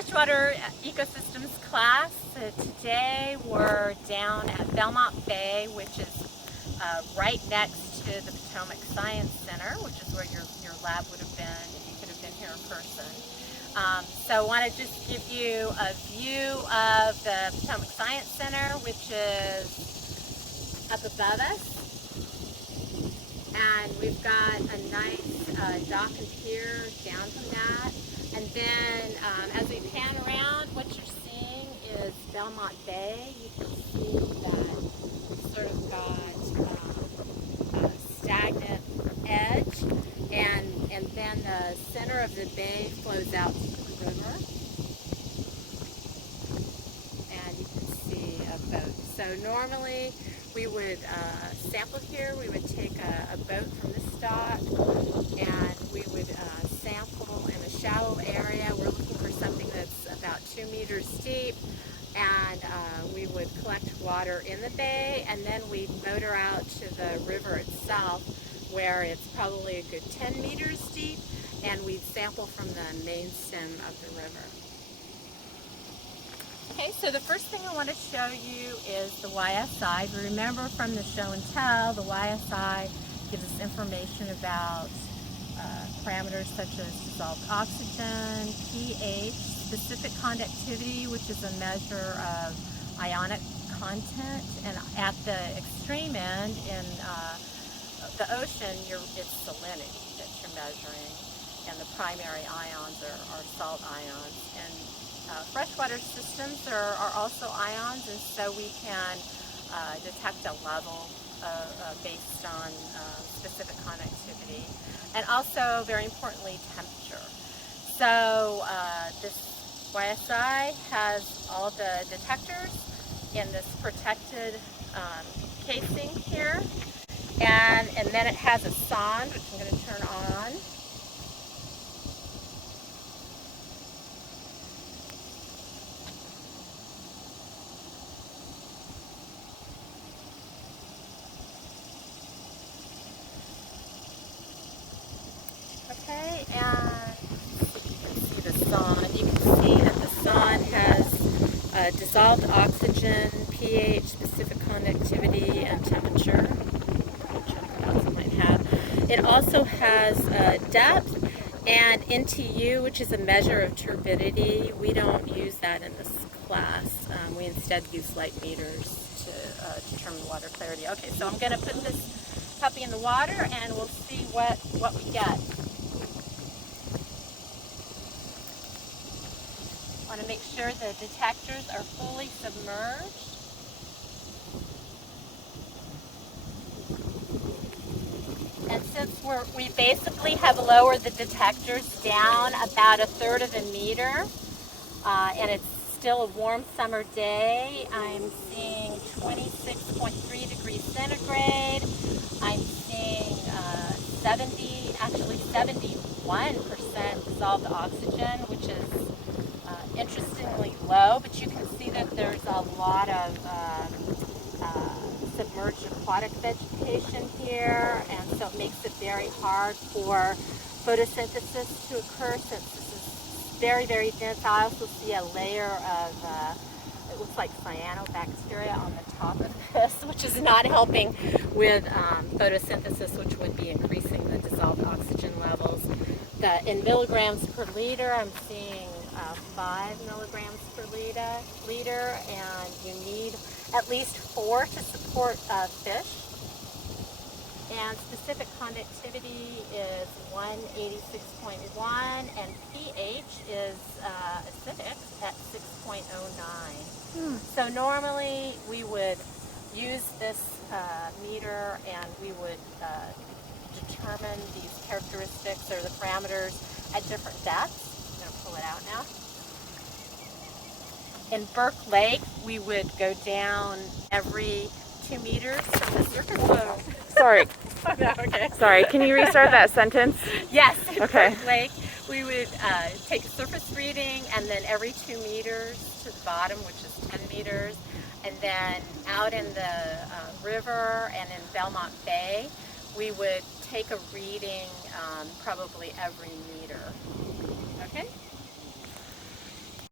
Freshwater Ecosystems class. Today we're down at Belmont Bay, which is right next to the Potomac Science Center, which is where your lab would have been if you could have been here in person. So I want to just give you a view of the Potomac Science Center, which is up above us. And we've got a nice dock and pier down from that. And then as we pan around, what you're seeing is Belmont Bay. You can see that we've sort of got a stagnant edge. And then the center of the bay flows out to the river. And you can see a boat. So normally we would sample here. We would take a boat from this dock and we would sample in a shallow area. We're looking for something that's about 2 meters deep, and we would collect water in the bay, and then we'd motor out to the river itself where it's probably a good 10 meters deep, and we'd sample from the main stem of the river. Okay, so the first thing I want to show you is the YSI. If you remember from the show and tell, the YSI gives us information about parameters such as dissolved oxygen, pH, specific conductivity, which is a measure of ionic content, and at the extreme end in the ocean, it's salinity that you're measuring, and the primary ions are salt ions. And freshwater systems are also ions, and so we can detect a level based on specific conductivity, and also, very importantly, temperature. So this YSI has all the detectors in this protected casing here, and then it has a sonde, which I'm going to turn on. Okay, and you can see the sonde. You can see that the sonde has dissolved oxygen, pH, specific conductivity, and temperature. Check what else it might have. It also has depth and NTU, which is a measure of turbidity. We don't use that in this class. We instead use light meters to determine water clarity. Okay, so I'm going to put this puppy in the water and we'll see what we get. I want to make sure the detectors are fully submerged. And since we basically have lowered the detectors down about 1/3 of a meter, and it's still a warm summer day, I'm seeing 26.3 degrees centigrade. I'm seeing 71% dissolved oxygen, which is interestingly low, but you can see that there's a lot of submerged aquatic vegetation here, and so it makes it very hard for photosynthesis to occur since this is very, very dense. I also see a layer of, it looks like cyanobacteria on the top of this, which is not helping with photosynthesis, which would be increasing the dissolved oxygen levels. In milligrams per liter, I'm seeing 5 milligrams per liter, and you need at least 4 to support fish. And specific conductivity is 186.1, and pH is acidic at 6.09. So normally we would use this meter and we would determine these characteristics or the parameters at different depths. I'm going to pull it out now. In Burke Lake, we would go down every 2 meters from the surface. Oh, sorry. Oh, no, okay. Sorry, can you restart that sentence? Yes, in Okay. Burke Lake, we would take a surface reading, and then every 2 meters to the bottom, which is 10 meters, and then out in the river and in Belmont Bay, we would take a reading probably every meter. Okay?